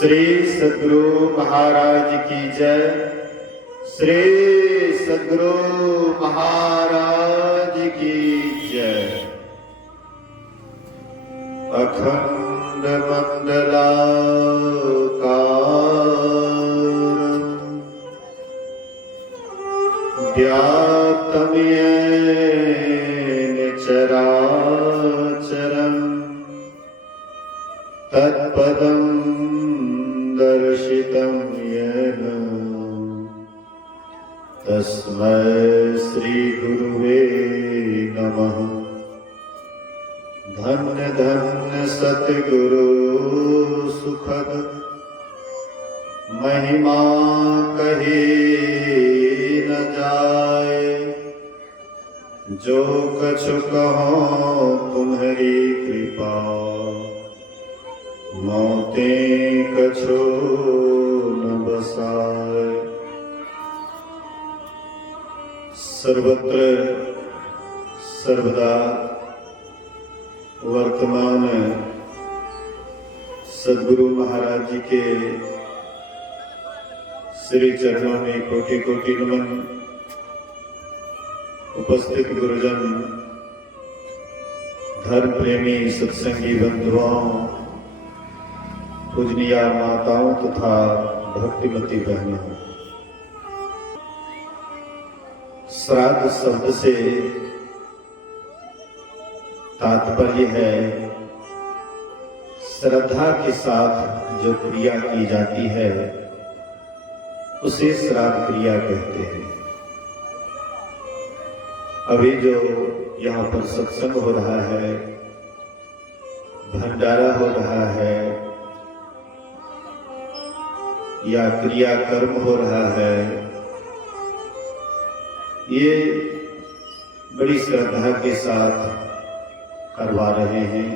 श्री सद्गुरु महाराज की जय। श्री सद्गुरु महाराज की जय। अखंड मंडलाकारं व्याप्तं येन चराचरं तत्पदं दर्शितं येन तस्मै श्री गुरुवे नमः। धन्य धन्य सतगुरु सुखद महिमा कही न जाए। जो कछु कहो तुम्हारी कृपा मोते कछु न बसाए। सर्वत्र सर्वदा वर्तमान सद्गुरु महाराज जी के श्री चरणों में कोटि कोटि नमन। उपस्थित गुरुजन, धर्म प्रेमी सत्संगी बंधुओं, पूजनीय माताओं तथा भक्तिमती बहनों, श्राद्ध शब्द से तात्पर्य है श्रद्धा के साथ जो क्रिया की जाती है उसे श्राद्ध क्रिया कहते हैं। अभी जो यहाँ पर सत्संग हो रहा है, भंडारा हो रहा है या क्रियाकर्म हो रहा है, ये बड़ी श्रद्धा के साथ करवा रहे हैं,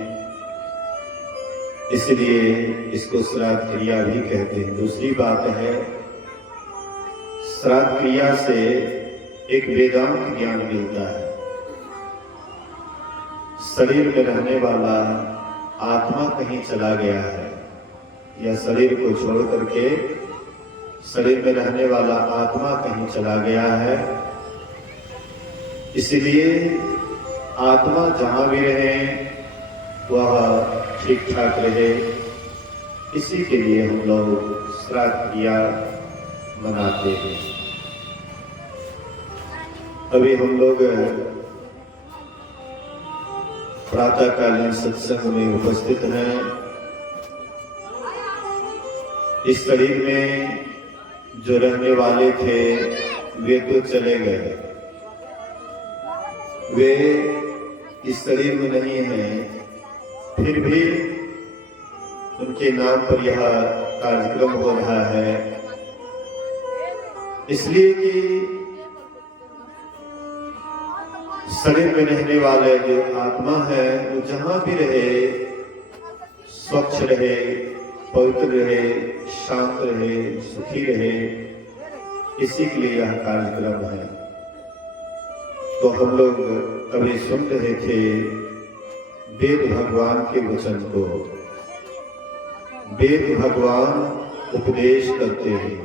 इसलिए इसको श्राद्ध क्रिया भी कहते हैं। दूसरी बात है, श्राद्ध क्रिया से एक वेदांत ज्ञान मिलता है। शरीर में रहने वाला आत्मा कहीं चला गया है या शरीर को छोड़ करके शरीर में रहने वाला आत्मा कहीं चला गया है, इसलिए आत्मा जहां भी रहे वह ठीक ठाक रहे, इसी के लिए हम लोग श्राद्ध क्रिया मनाते हैं। अभी हम लोग प्रातःकालीन सत्संग में उपस्थित हैं। इस शरीर में जो रहने वाले थे वे तो चले गए, वे इस शरीर में नहीं हैं, फिर भी उनके नाम पर यह कार्यक्रम हो रहा है, इसलिए कि शरीर में रहने वाले जो आत्मा है वो जहां भी रहे स्वच्छ रहे, पवित्र रहे, शांत रहे, सुखी रहे, इसी के लिए यह कार्यक्रम है। तो हम लोग अभी सुन रहे थे वेद भगवान के वचन को। वेद भगवान उपदेश करते हैं।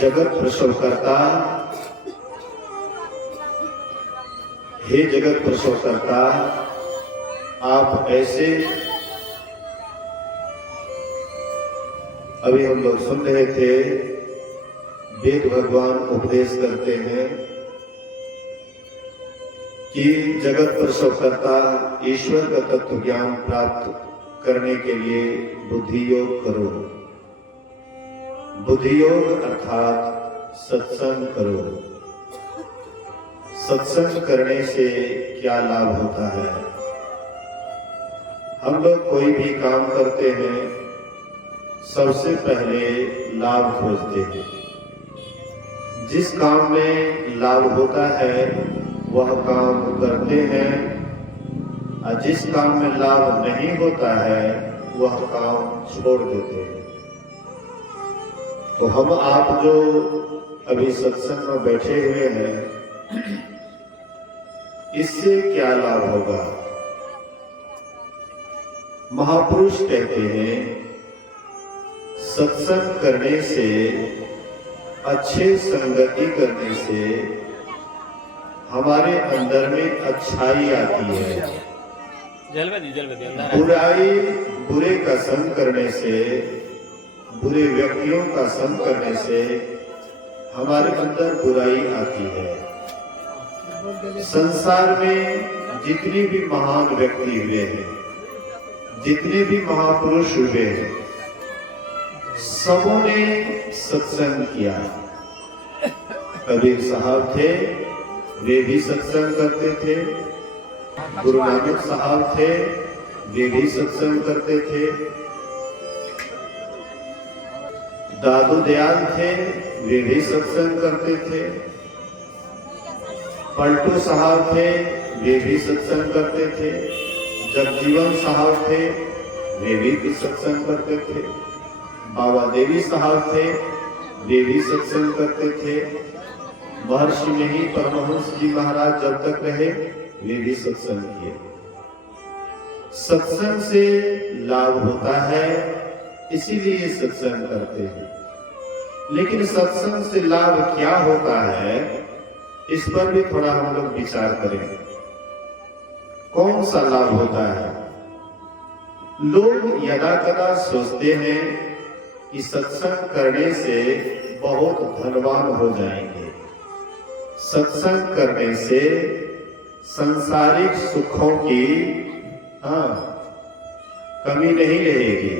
जगत प्रसवकर्ता, हे जगत प्रसवकर्ता, आप ऐसे, अभी हम लोग सुन रहे थे वेद भगवान उपदेश करते हैं कि जगत प्रसवकर्ता ईश्वर का तत्व ज्ञान प्राप्त करने के लिए बुद्धि योग करो। बुद्धि योग अर्थात सत्संग करो। सत्संग करने से क्या लाभ होता है? हम लोग कोई भी काम करते हैं, सबसे पहले लाभ खोजते हैं। जिस काम में लाभ होता है वह काम करते हैं, और जिस काम में लाभ नहीं होता है वह काम छोड़ देते हैं। तो हम आप जो अभी सत्संग में बैठे हुए हैं, इससे क्या लाभ होगा? महापुरुष कहते हैं सत्संग करने से, अच्छे संगति करने से हमारे अंदर में अच्छाई आती है। बुराई, बुरे का संग करने से, बुरे व्यक्तियों का संग करने से हमारे अंदर बुराई आती है। संसार में जितने भी महान व्यक्ति हुए हैं, जितने भी महापुरुष हुए हैं, सबों ने सत्संग किया। कबीर साहब थे, वे भी सत्संग करते थे। गुरु नानक साहब थे, वे भी सत्संग करते थे। दादू दयाल थे, वे भी सत्संग करते थे। पलटू साहब थे, वे भी सत्संग करते थे। जगजीवन साहब थे, वे भी सत्संग करते थे। बाबा देवी साहब थे, वे भी सत्संग करते थे। महर्षि नहीं परमहंस जी महाराज जब तक रहे, वे भी सत्संग किए। सत्संग से लाभ होता है, इसीलिए सत्संग करते हैं। लेकिन सत्संग से लाभ क्या होता है, इस पर भी थोड़ा हम लोग विचार करें। कौन सा लाभ होता है? लोग यदा कदा सोचते हैं कि सत्संग करने से बहुत धनवान हो जाएंगे, सत्संग करने से सांसारिक सुखों की कमी नहीं रहेगी।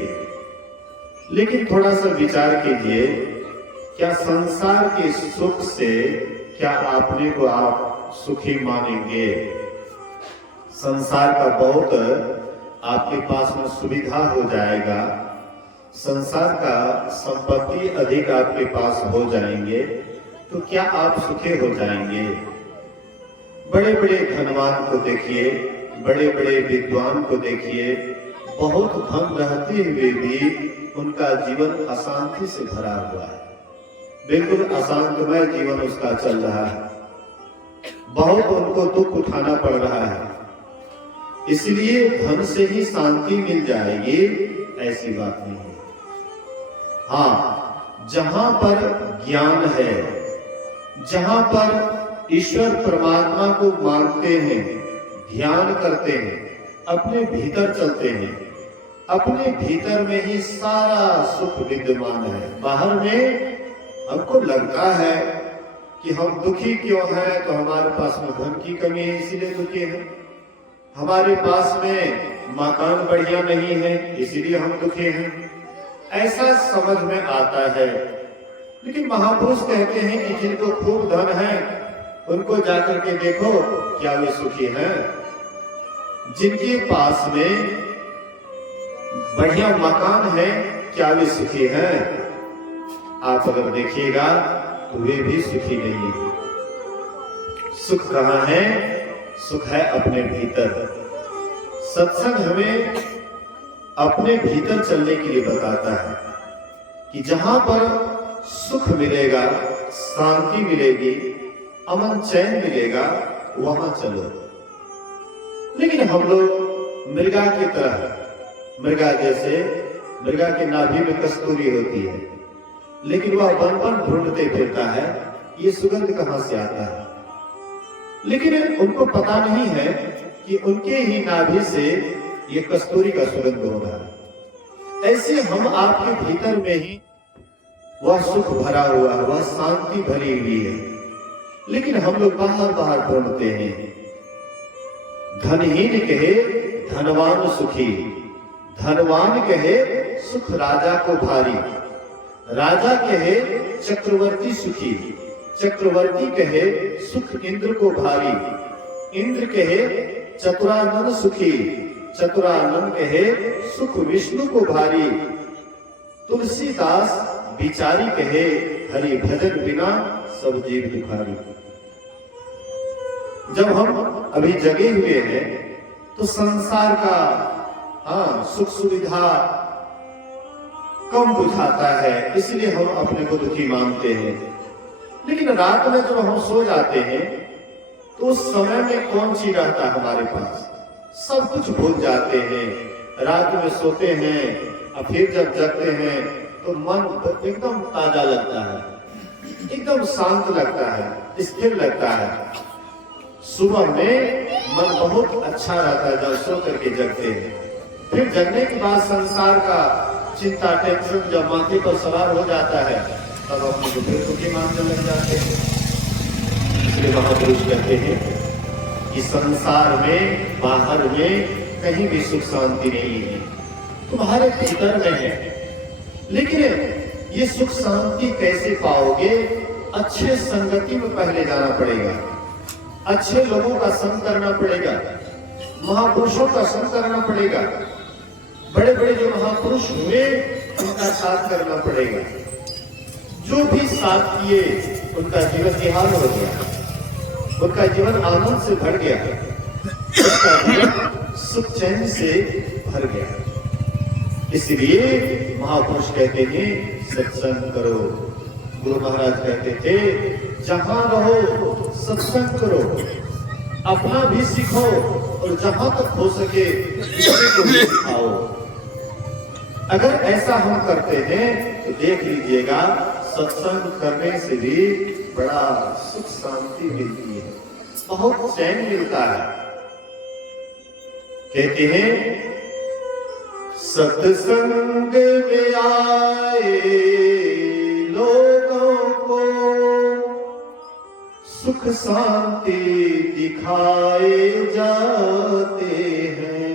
लेकिन थोड़ा सा विचार कीजिए, क्या संसार के सुख से क्या अपने को आप सुखी मानेंगे? संसार का बहुत आपके पास में सुविधा हो जाएगा, संसार का संपत्ति अधिक आपके पास हो जाएंगे, तो क्या आप सुखी हो जाएंगे? बड़े बड़े धनवान को देखिए, बड़े बड़े विद्वान को देखिए, बहुत धन रहते हुए भी उनका जीवन अशांति से भरा हुआ है। बिल्कुल अशांतमय जीवन उसका चल रहा है, बहुत उनको दुख उठाना पड़ रहा है। इसलिए धन से ही शांति मिल जाएगी, ऐसी बात नहीं है। हाँ, जहां पर ज्ञान है, जहां पर ईश्वर परमात्मा को मानते हैं, ध्यान करते हैं, अपने भीतर चलते हैं, अपने भीतर में ही सारा सुख विद्यमान है। बाहर में हमको लगता है कि हम दुखी क्यों हैं, तो हमारे पास में धन की कमी है इसीलिए दुखी हैं। हमारे पास में मकान बढ़िया नहीं है इसीलिए हम दुखी हैं, ऐसा समझ में आता है। लेकिन महापुरुष कहते हैं कि जिनको खूब धन है उनको जाकर के देखो, क्या वे सुखी हैं? जिनके पास में बढ़िया मकान है, क्या वे सुखी हैं? आप अगर देखिएगा तो वे भी सुखी नहीं है। सुख कहाँ है? सुख है अपने भीतर। सत्संग हमें अपने भीतर चलने के लिए बताता है कि जहां पर सुख मिलेगा, शांति मिलेगी, अमन चैन मिलेगा, वहां चलो। लेकिन हम लोग मृगा की तरह, मृगा जैसे, मृगा के नाभि में कस्तूरी होती है, लेकिन वह वन वन ढूंढते फिरता है, ये सुगंध कहां से आता है। लेकिन उनको पता नहीं है कि उनके ही नाभि से ये कस्तूरी का सुगंध हो रहा है। ऐसे हम आपके भीतर में ही वह सुख भरा हुआ है, वह शांति भरी हुई है, लेकिन हम लोग बाहर बाहर ढूंढते हैं। धनहीन कहे धनवान सुखी, धनवान कहे सुख राजा को भारी, राजा कहे चक्रवर्ती सुखी, चक्रवर्ती कहे सुख इंद्र को भारी, इंद्र कहे चतुरानन सुखी, चतुरानन कहे सुख विष्णु को भारी, तुलसीदास बिचारी कहे हरि भजन बिना सब जीव दुखारी। जब हम अभी जगे हुए हैं तो संसार का सुख सुविधा कम बुझाता है, इसलिए हम अपने को दुखी मानते हैं। लेकिन रात में जब हम सो जाते हैं तो उस समय में कौन सी रहता है हमारे पास? सब कुछ भूल जाते हैं, रात में सोते हैं और फिर जब जगते हैं तो मन एकदम ताजा लगता है, एकदम शांत लगता है, स्थिर लगता है। सुबह में मन बहुत अच्छा रहता है जब सो करके जगते हैं। फिर जगने के बाद संसार का चिंता टेंशन जब माथे पर सवार हो जाता है तब अपने को फिर दुखी मानने लग जाते हैं। इसलिए महापुरुष कहते हैं कि संसार में बाहर में कहीं भी सुख शांति नहीं है, तुम्हारे भीतर में है। लेकिन ये सुख शांति कैसे पाओगे? अच्छे संगति में पहले जाना पड़ेगा, अच्छे लोगों का संग करना पड़ेगा, महापुरुषों का संग करना पड़ेगा, बड़े बड़े जो महापुरुष हुए उनका साथ करना पड़ेगा। जो भी साथ किए उनका जीवन निहाल हो गया, उनका जीवन आनंद से भर गया, उसका जीवन सुख चैन से भर गया। इसलिए महापुरुष कहते हैं सत्संग करो। गुरु महाराज कहते थे जहां रहो सत्संग करो, अपना भी सीखो और जहां तक हो सके दूसरे को भी सिखाओ। अगर ऐसा हम करते हैं तो देख लीजिएगा सत्संग करने से भी बड़ा सुख शांति मिलती है, बहुत चैन मिलता है। कहते हैं सत्संग में आए लोगों को सुख शांति दिखाए जाते हैं।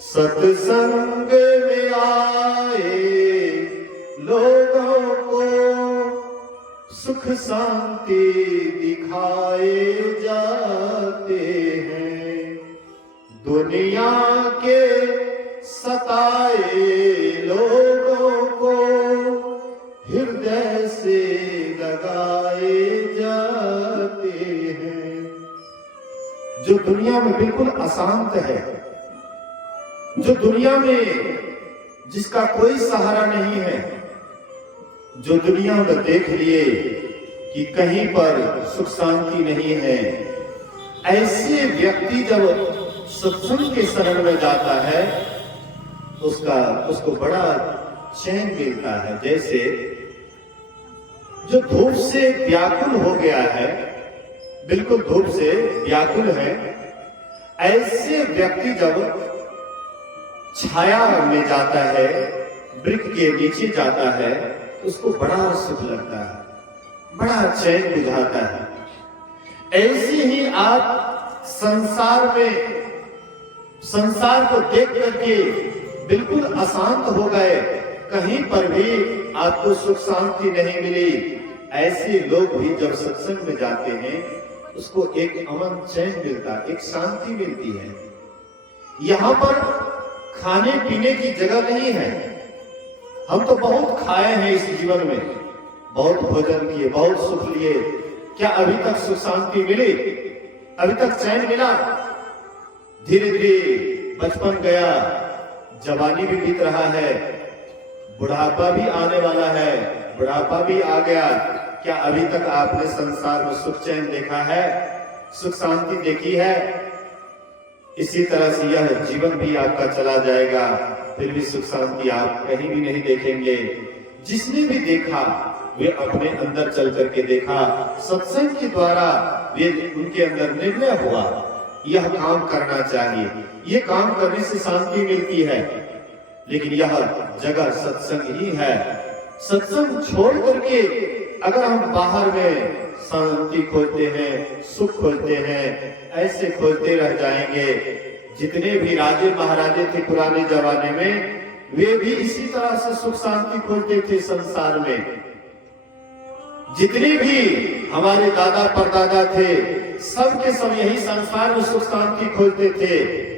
सत्संग में आए लोगों को सुख शांति दिखाए जाते हैं। दुनिया के सताए लोगों को हृदय से लगाए जाते हैं। जो दुनिया में बिल्कुल अशांत है, जो दुनिया में जिसका कोई सहारा नहीं है, जो दुनिया में देख लिए कि कहीं पर सुख शांति नहीं है, ऐसे व्यक्ति जब सत्संग के शरण में जाता है उसको बड़ा चैन मिलता है। जैसे जो धूप से व्याकुल हो गया है, बिल्कुल धूप से व्याकुल है, ऐसे व्यक्ति जब छाया में जाता है, वृक्ष के नीचे जाता है, उसको बड़ा सुख लगता है, बड़ा चैन बुझाता है। ऐसे ही आप संसार को देख करके बिल्कुल अशांत हो गए, कहीं पर भी आपको सुख शांति नहीं मिली, ऐसे लोग भी जब सत्संग में जाते हैं उसको एक अमन चैन मिलता है, एक शांति मिलती है। यहाँ पर खाने पीने की जगह नहीं है। हम तो बहुत खाए हैं इस जीवन में, बहुत भोजन किए, बहुत सुख लिए, क्या अभी तक सुख शांति मिली? अभी तक चैन मिला? धीरे धीरे बचपन गया, जवानी भी बीत रहा है, बुढ़ापा भी आने वाला है, बुढ़ापा भी आ गया। क्या अभी तक आपने संसार में सुख चैन देखा है, सुख शांति देखी है? इसी तरह से यह जीवन भी आपका चला जाएगा, फिर भी सुख शांति आप कहीं भी नहीं देखेंगे। जिसने भी देखा वे अपने अंदर चल करके देखा, सत्संग के द्वारा वे उनके अंदर निर्णय हुआ यह काम करना चाहिए, ये काम करने से शांति मिलती है। लेकिन यह जगह सत्संग ही है। सत्संग छोड़ करके अगर हम बाहर में शांति खोजते हैं, सुख खोजते हैं, ऐसे खोजते रह जाएंगे। जितने भी राजे महाराजे थे पुराने जमाने में, वे भी इसी तरह से सुख शांति खोजते थे संसार में। जितने भी हमारे दादा परदादा थे, सब के सब यही संसार में सुख शांति खोजते थे।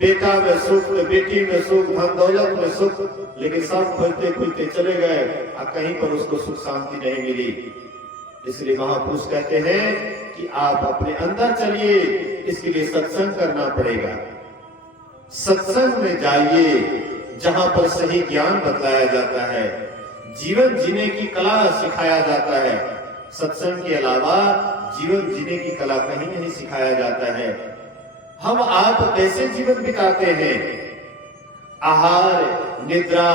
बेटा में सुख, बेटी में सुख, धन दौलत में सुख, लेकिन सब खोजते खोजते चले गए और कहीं पर उसको सुख शांति नहीं मिली। इसलिए महापुरुष कहते हैं कि आप अपने अंदर चलिए, इसके लिए सत्संग करना पड़ेगा। सत्संग में जाइए जहां पर सही ज्ञान बतलाया जाता है, जीवन जीने की कला सिखाया जाता है। सत्संग के अलावा जीवन जीने की कला कहीं नहीं सिखाया जाता है। हम आप कैसे जीवन बिताते हैं आहार, निद्रा,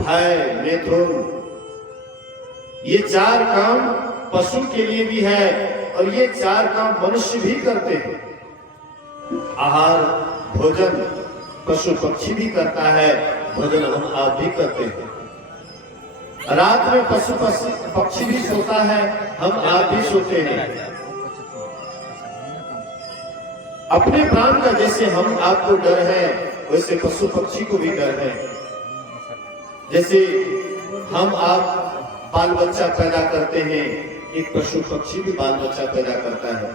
भय, मैथुन, ये 4 काम पशु के लिए भी है और ये 4 काम मनुष्य भी करते हैं। आहार, भोजन पशु पक्षी भी करता है, भोजन हम आप भी करते हैं। रात में पशु पक्षी भी सोता है, हम आप भी सोते हैं। अपने प्राण का जैसे हम आपको डर है, वैसे पशु पक्षी को भी डर है। जैसे हम आप बाल बच्चा पैदा करते हैं, एक पशु पक्षी भी बाल बच्चा पैदा करता है।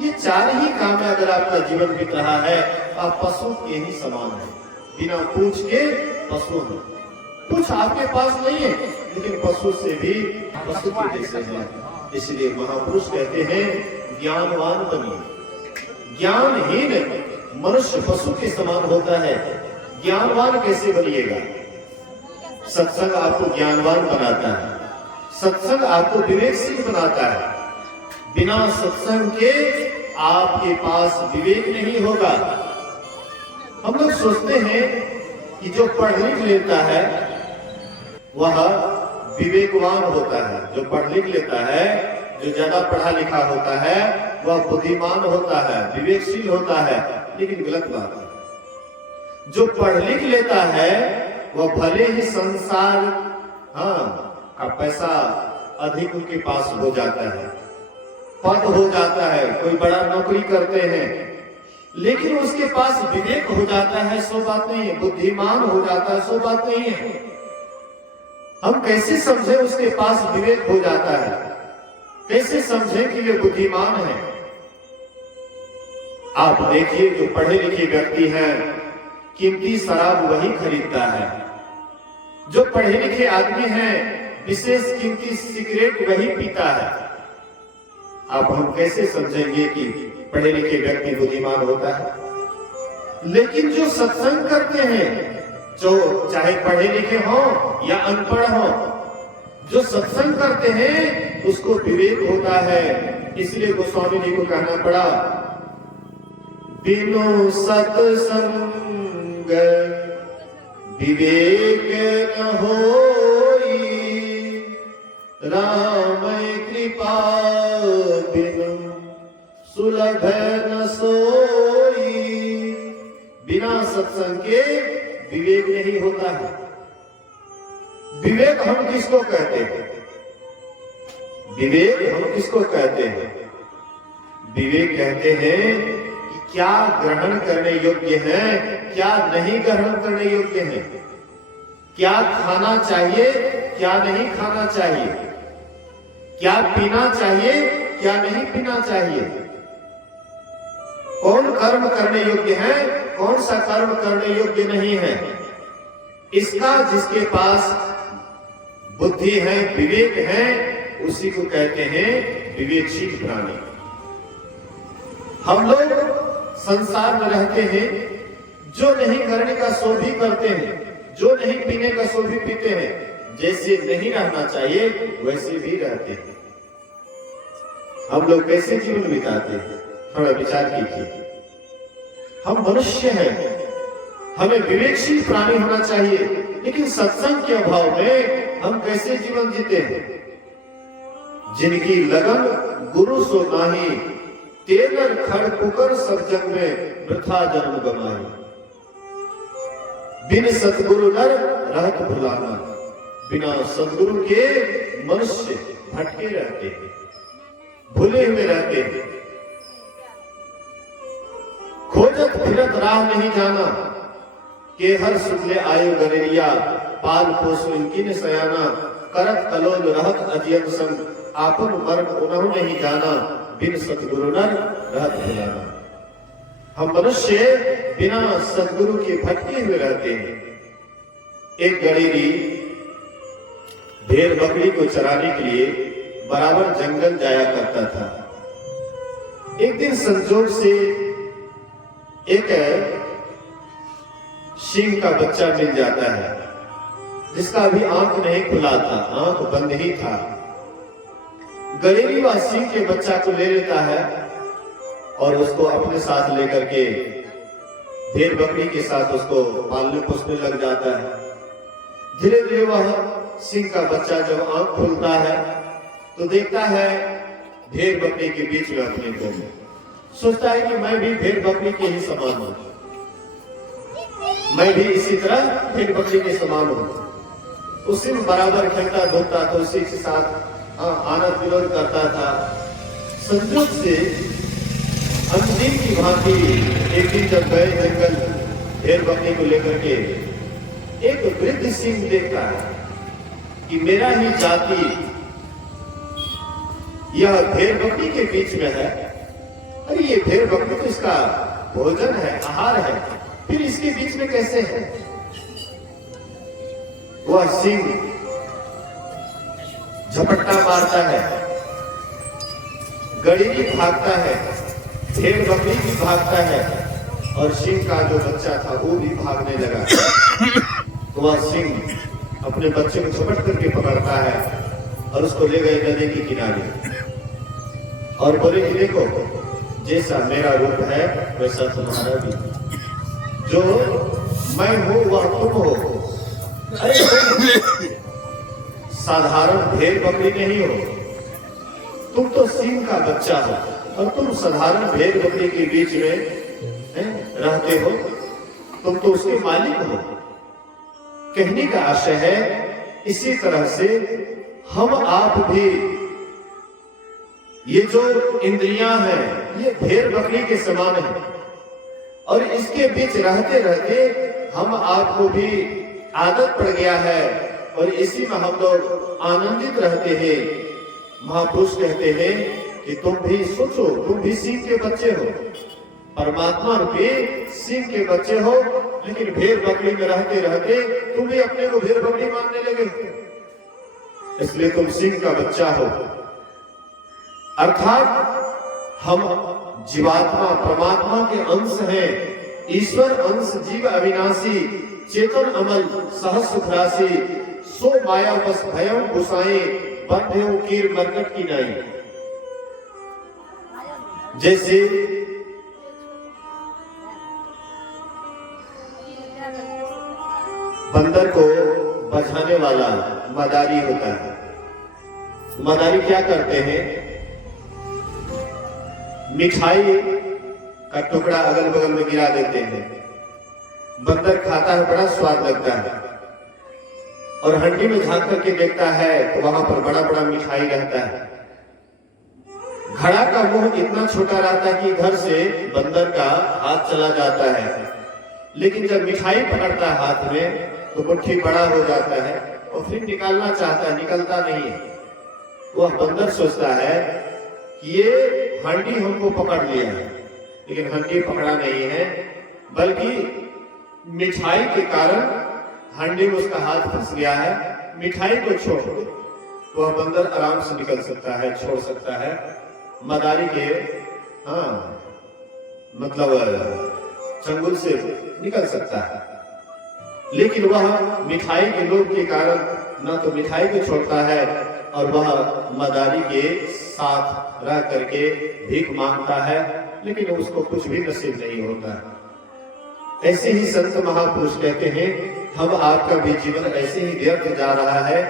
ये 4 ही काम है। अगर आपका जीवन बीत रहा है, आप पशु के ही समान है। बिना पूछ के पशु है। कुछ आपके पास नहीं है, लेकिन पशु से भी पशु के जैसे है। इसलिए महापुरुष कहते हैं ज्ञानवान बनिए। ज्ञानहीन मनुष्य पशु के समान होता है, ज्ञानवान कैसे बनिएगा? सत्संग आपको ज्ञानवान बनाता है, सत्संग आपको विवेकशील बनाता है। बिना सत्संग के आपके पास विवेक नहीं होगा। हम लोग सोचते हैं कि जो पढ़ लिख लेता है वह विवेकवान होता है, जो पढ़ लिख लेता है, जो ज्यादा पढ़ा लिखा होता है वह बुद्धिमान होता है, विवेकशील होता है। लेकिन गलत बात है। जो पढ़ लिख लेता है वह भले ही संसार का पैसा अधिक उनके पास हो जाता है, पद हो जाता है, कोई बड़ा नौकरी करते हैं, लेकिन उसके पास विवेक हो जाता है, सो बात नहीं है। बुद्धिमान हो जाता है, सो बात नहीं है। हम कैसे समझे उसके पास विवेक हो जाता है? कैसे समझे कि वे बुद्धिमान है? आप देखिए, जो पढ़े लिखे व्यक्ति हैं, कीमती शराब वही खरीदता है। जो पढ़े लिखे आदमी हैं, विशेष कीमती सिगरेट वही पीता है। अब हम कैसे समझेंगे कि पढ़े लिखे व्यक्ति बुद्धिमान होता है? लेकिन जो सत्संग करते हैं, जो चाहे पढ़े लिखे हो या अनपढ़ हो, जो सत्संग करते हैं उसको विवेक होता है। इसलिए गोस्वामी जी को कहना पड़ा, बिनु सत्संग विवेक न होई, राम कृपा बिनु सुलभ न सोई। बिना सत्संग के विवेक नहीं होता है। विवेक हम किसको कहते हैं? विवेक हम किसको कहते हैं? विवेक कहते हैं कि क्या ग्रहण करने योग्य है, क्या नहीं ग्रहण करने योग्य है, क्या खाना चाहिए, क्या नहीं खाना चाहिए, क्या पीना चाहिए, क्या नहीं पीना चाहिए, कौन कर्म करने योग्य है, कौन सा कर्म करने योग्य नहीं है। इसका जिसके पास बुद्धि है, विवेक है, उसी को कहते हैं विवेकशील प्राणी। हम लोग संसार में रहते हैं, जो नहीं करने का सो भी करते हैं, जो नहीं पीने का सो भी पीते हैं। जैसे नहीं रहना चाहिए वैसे भी रहते हैं। हम लोग कैसे जीवन बिताते हैं, थोड़ा विचार कीजिए। हम मनुष्य हैं, हमें विवेकशील प्राणी होना चाहिए, लेकिन सत्संग के अभाव में हम कैसे जीवन जीते हैं? जिनकी लगन गुरु सो नाही, तेलर खड़ पुकर सब जग में वृथा जन्म गमाई। बिन सतगुरु नर रहत भुलाना। बिना सतगुरु के मनुष्य भटके रहते हैं, भूले हुए रहते हैं। खोजत फिरत राह नहीं जाना, के हर शुक्ले आयु गलेरिया, पाल पोष इनकिन सयाना, करत कलोल रहत अजियन संग, आपन मर्म उन्हों नहीं जाना, बिन सतगुरु नर रहत भुलाना। हम मनुष्य बिना सतगुरु के भटके हुए रहते हैं। एक गडेरी भेड़ बकरी को चराने के लिए बराबर जंगल जाया करता था। एक दिन संजोग से एक सिंह का बच्चा मिल जाता है, जिसका अभी आंख नहीं खुला था, आंख बंद ही था। गडेरी वह सिंह के बच्चा को ले लेता है और उसको अपने साथ लेकर के भेड़ बकरी के साथ उसको पालने पोसने लग जाता है। धीरे धीरे वह सिंह का बच्चा जब आंख खुलता है तो देखता है भेड़ बकरी के बीच में अपने को, सोचता है कि मैं भी भेड़ बकरी के ही समान हूं, मैं भी इसी तरह भेड़ बकरी के समान हूं। उसी में बराबर खेलता धूलता तो उसी के साथ आनंद विनोद करता था। संयोग से अंधेर की भांति एक दिन जब गए जंगल भेड़ बकरी को लेकर के, एक वृद्ध सिंह देखता है कि मेरा ही जाति यह भेड़ बकरी के बीच में है, अरे ये भेड़ बकरी तो इसका भोजन है, आहार है, फिर इसके बीच में कैसे है। वह सिंह झपट्टा मारता है, गड़ीरी भागता है, भेड़ बकरी भी भागता है और सिंह का जो बच्चा था वो भी भागने लगा। तो वह सिंह अपने बच्चे को झपट करके पकड़ता है और उसको ले गए नदी के किनारे और बोले कि देखो, जैसा मेरा रूप है वैसा तुम्हारा भी, जो मैं हूं वह तुम हो। अरे साधारण भेड़ बकरी नहीं हो, तुम तो सिंह का बच्चा हो और तुम साधारण भेड़ बकरी के बीच में रहते हो, तुम तो उसके मालिक हो। कहने का आशय है इसी तरह से हम आप भी, ये जो इंद्रियां हैं ये भेड़ बकरी के समान है और इसके बीच रहते रहते हम आपको भी आदत पड़ गया है और इसी में हम लोग आनंदित रहते हैं। महापुरुष कहते हैं कि तुम भी सोचो, तुम भी सिंह के बच्चे हो, परमात्मा रूपी सिंह के बच्चे हो, लेकिन भेड़ बकरी में रहते रहते तुम भी अपने को भेड़ बकरी मानने लगे, इसलिए तुम सिंह का बच्चा हो। अर्थात हम जीवात्मा परमात्मा के अंश हैं, ईश्वर अंश जीव अविनाशी, चेतन अमल सहस सुखराशि, सो माया बस भयं गुसाए, बंधेऊ कीर मरकट की नाई। जैसे बंदर को बचाने वाला मदारी होता है। मदारी क्या करते हैं, मिठाई का टुकड़ा अगल बगल में गिरा देते हैं, बंदर खाता है, बड़ा स्वाद लगता है और हंडी में झांक करके देखता है तो वहां पर बड़ा बड़ा मिठाई रहता है। घड़ा का मुंह इतना छोटा रहता है कि इधर से बंदर का हाथ चला जाता है, लेकिन जब मिठाई पकड़ता है हाथ में तो मुट्ठी बड़ा हो जाता है और फिर निकालना चाहता है, निकलता नहीं है। वह बंदर सोचता है कि ये हंडी हमको पकड़ लिया है, लेकिन हंडी पकड़ा नहीं है, बल्कि मिठाई के कारण हंडी में उसका हाथ फंस गया है। मिठाई को छोड़ दे तो वह बंदर आराम से निकल सकता है, छोड़ सकता है, मदारी के मतलब चंगुल से निकल सकता है, लेकिन वह मिठाई के लोभ के कारण न तो मिठाई को छोड़ता है और वह मदारी के साथ रह करके भीख मांगता है, लेकिन उसको कुछ भी नसीब नहीं होता है। ऐसे ही संत महापुरुष कहते हैं हम आपका भी जीवन ऐसे ही व्यर्थ जा रहा है,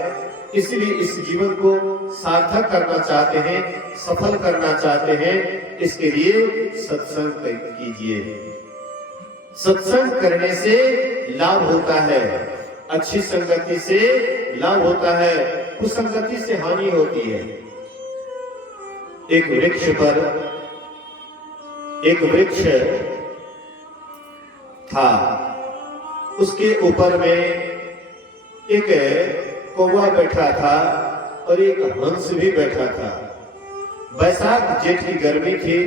इसलिए इस जीवन को सार्थक करना चाहते हैं, सफल करना चाहते हैं, इसके लिए सत्संग कीजिए। सत्संग करने से लाभ होता है, अच्छी संगति से लाभ होता है, कुसंगति से हानि होती है। एक वृक्ष पर एक वृक्ष था, उसके ऊपर में एक कौवा बैठा था और एक हंस भी बैठा था। बैसाख जेठ की गर्मी थी,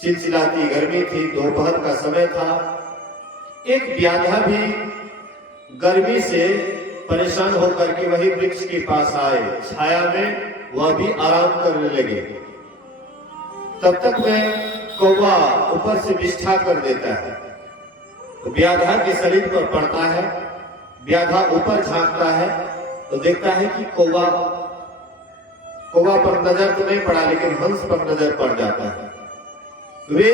चिलचिलाती गर्मी थी, दोपहर का समय था। एक व्याधा भी गर्मी से परेशान होकर के वही वृक्ष के पास आए, छाया में वह भी आराम करने लगे। तब तक में कौवा ऊपर से विष्ठा कर देता है, तो व्याधा के शरीर पर पड़ता है। व्याधा ऊपर झांकता है तो देखता है कि कौवा पर नजर तो नहीं पड़ा, लेकिन हंस पर नजर पड़ जाता है। वे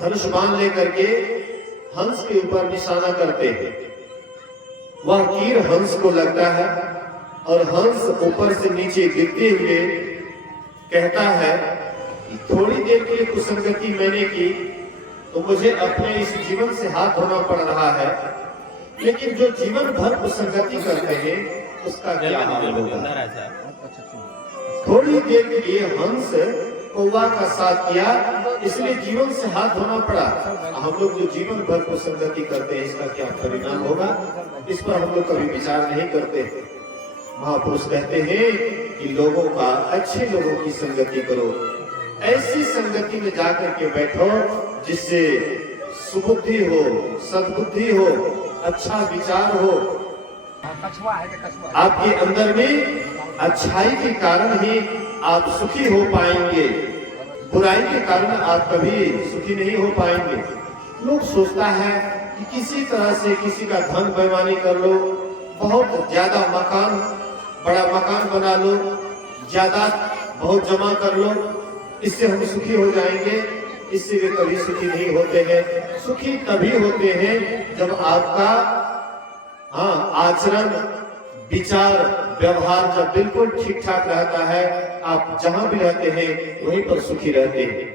धनुष बाण लेकर के हंस के ऊपर निशाना करते हैं। वह तीर हंस को लगता है और हंस ऊपर से नीचे गिरते हुए कहता है कि थोड़ी देर के लिए कुसंगति मैंने की तो मुझे अपने इस जीवन से हाथ धोना पड़ रहा है, लेकिन जो जीवन भर कुसंगति करते हैं उसका क्या हाल होगा। थोड़ी देर के लिए हंस कौवा का साथ किया, इसलिए जीवन से हाथ धोना पड़ा। हम लोग जो जीवन भर कुसंगति करते हैं इसका क्या परिणाम होगा, इस पर हम लोग कभी विचार नहीं करते। महापुरुष कहते हैं कि लोगों का, अच्छे लोगों की संगति करो, ऐसी संगति में जाकर के बैठो जिससे सुबुद्धि हो, सद्बुद्धि हो, अच्छा विचार हो। आपके अंदर में अच्छाई के कारण ही आप सुखी हो पाएंगे, बुराई के कारण आप कभी सुखी नहीं हो पाएंगे। लोग सोचता है कि किसी तरह से किसी का धन बेईमानी कर लो, बहुत ज्यादा मकान, बड़ा मकान बना लो, ज्यादा बहुत जमा कर लो, इससे हम सुखी हो जाएंगे। इससे वे कभी सुखी नहीं होते हैं। सुखी तभी होते हैं जब आपका आचरण, विचार, व्यवहार जब बिल्कुल ठीक ठाक रहता है, आप जहां भी रहते हैं वहीं पर सुखी रहते हैं।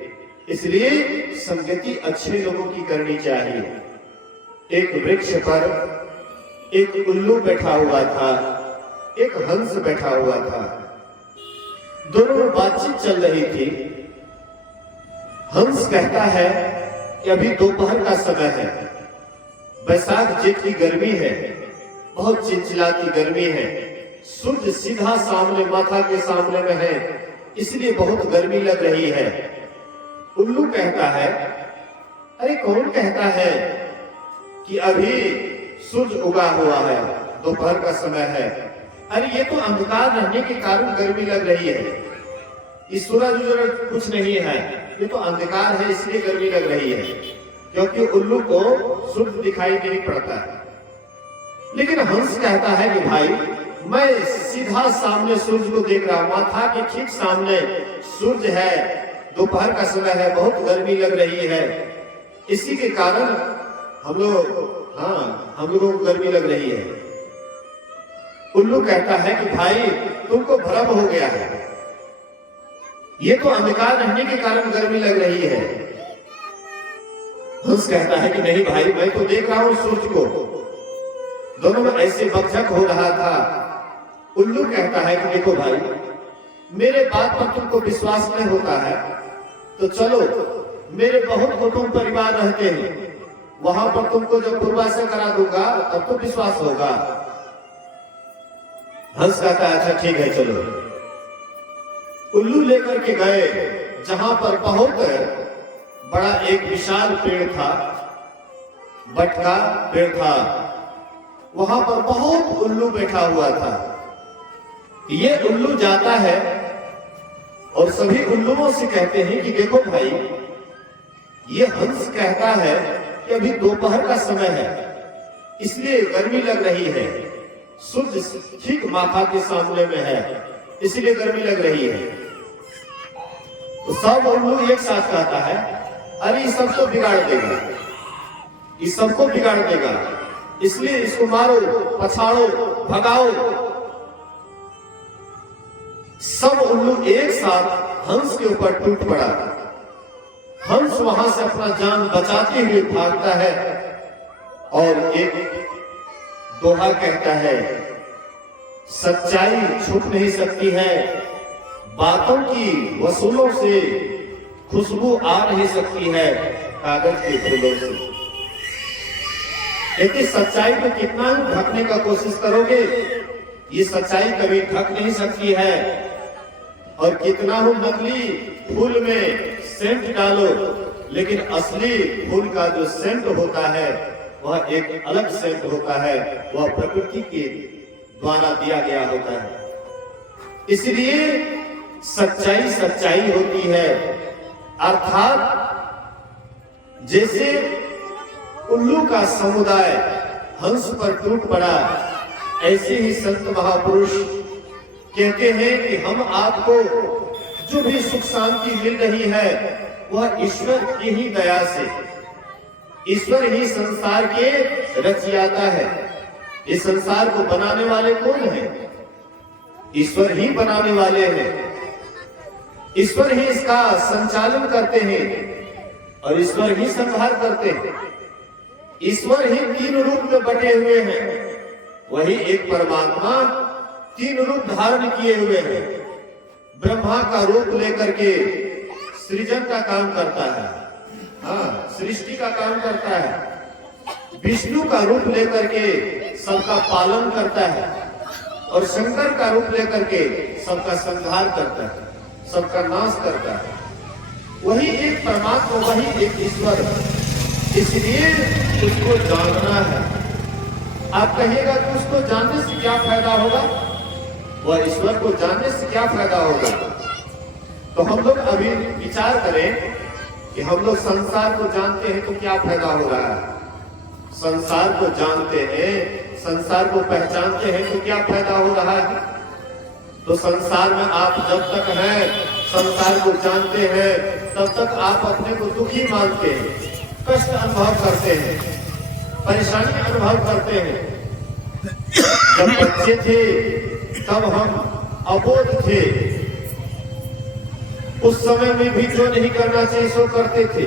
इसलिए संगति अच्छे लोगों की करनी चाहिए। एक वृक्ष पर एक उल्लू बैठा हुआ था, एक हंस बैठा हुआ था। दोनों में बातचीत चल रही थी। हंस कहता है कि अभी दोपहर का समय है, बैसाख जेठ की गर्मी है, बहुत चिलचिलाती गर्मी है, सूर्य सीधा सामने, माथा के सामने में है, इसलिए बहुत गर्मी लग रही है। उल्लू कहता है, अरे कौन कहता है कि अभी सूर्य उगा हुआ है, दोपहर का समय है। अरे ये तो अंधकार रहने के कारण गर्मी लग रही है, इस सूरज कुछ नहीं है, ये तो अंधकार है इसलिए गर्मी लग रही है, क्योंकि उल्लू को सूर्य दिखाई नहीं पड़ता है। लेकिन हंस कहता है कि भाई मैं सीधा सामने सूर्य को देख रहा हूं, माथा के ठीक सामने सूर्य है, दोपहर का समय है, बहुत गर्मी लग रही है, इसी के कारण हम लोगों को गर्मी लग रही है। उल्लू कहता है कि भाई तुमको भ्रम हो गया है, ये तो अंधकार रहने के कारण गर्मी लग रही है। हंस कहता है कि नहीं भाई, मैं तो देख रहा हूं सूर्य को। दोनों में ऐसे बकझक हो रहा था। उल्लू कहता है कि देखो भाई, मेरे बात पर तुमको विश्वास नहीं होता है तो चलो, मेरे बहुत कुटुंब परिवार रहते हैं, वहां पर तुमको जब पूर्वासन करा दूंगा तब तो विश्वास होगा। हंस कहता है अच्छा ठीक है चलो। उल्लू लेकर के गए जहां पर बहुत बड़ा एक विशाल पेड़ था, बट का पेड़ था, वहां पर बहुत उल्लू बैठा हुआ था। ये उल्लू जाता है और सभी उल्लुओं से कहते हैं कि देखो भाई, ये हंस कहता है कि अभी दोपहर का समय है, इसलिए गर्मी लग रही है, सूर्य ठीक माथा के सामने में है, इसलिए गर्मी लग रही है। तो सब उल्लू एक साथ कहता है, अरे इस सबको बिगाड़ देगा, इस सबको बिगाड़ देगा, इसलिए इसको मारो, पछाड़ो, भगाओ। सब उल्लू एक साथ हंस के ऊपर टूट पड़ा। हंस वहां से अपना जान बचाते हुए भागता है और एक दोहा कहता है, सच्चाई छुप नहीं सकती है, बातों की वसूलों से खुशबू आ नहीं सकती है कागज के फूलों से। लेकिन सच्चाई को कितना ढकने का कोशिश करोगे, ये सच्चाई कभी ढक नहीं सकती है। और कितना हो नकली फूल में सेंट डालो, लेकिन असली फूल का जो सेंट होता है वह एक अलग सेंट होता है, वह प्रकृति के द्वारा दिया गया होता है। इसलिए सच्चाई सच्चाई होती है। अर्थात जैसे उल्लू का समुदाय हंस पर टूट पड़ा, ऐसे ही संत महापुरुष कहते हैं कि हम आपको जो भी सुख शांति मिल रही है वह ईश्वर की ही दया से, ईश्वर ही संसार के रचयिता है। इस संसार को बनाने वाले कौन है? ईश्वर ही बनाने वाले हैं। ईश्वर ही इसका संचालन करते हैं और ईश्वर ही संहार करते हैं। ईश्वर ही तीन रूप में बटे हुए हैं। वही एक परमात्मा तीन रूप धारण किए हुए हैं। ब्रह्मा का रूप लेकर के सृजन का काम करता है, हाँ, सृष्टि का काम करता है। विष्णु का रूप लेकर के सबका पालन करता है और शंकर का रूप लेकर के सबका संहार करता है, सबका नाश करता है। वही एक परमात्मा, वही एक ईश्वर। इसलिए उसको जानना है। आप कहिएगा कि उसको जानने से क्या फायदा होगा? वह ईश्वर को जानने से क्या फायदा होगा? तो हम लोग अभी विचार करें कि हम लोग संसार को जानते हैं तो क्या फायदा हो रहा है। संसार को जानते हैं, संसार को पहचानते हैं तो क्या फायदा हो रहा है? तो संसार में आप जब तक हैं, संसार को जानते हैं, तब तक आप अपने को दुखी मानते हैं, कष्ट अनुभव करते हैं, परेशानी अनुभव करते हैं। जब बच्चे थे तब हम अबोध थे। उस समय में भी जो नहीं करना चाहिए सो करते थे।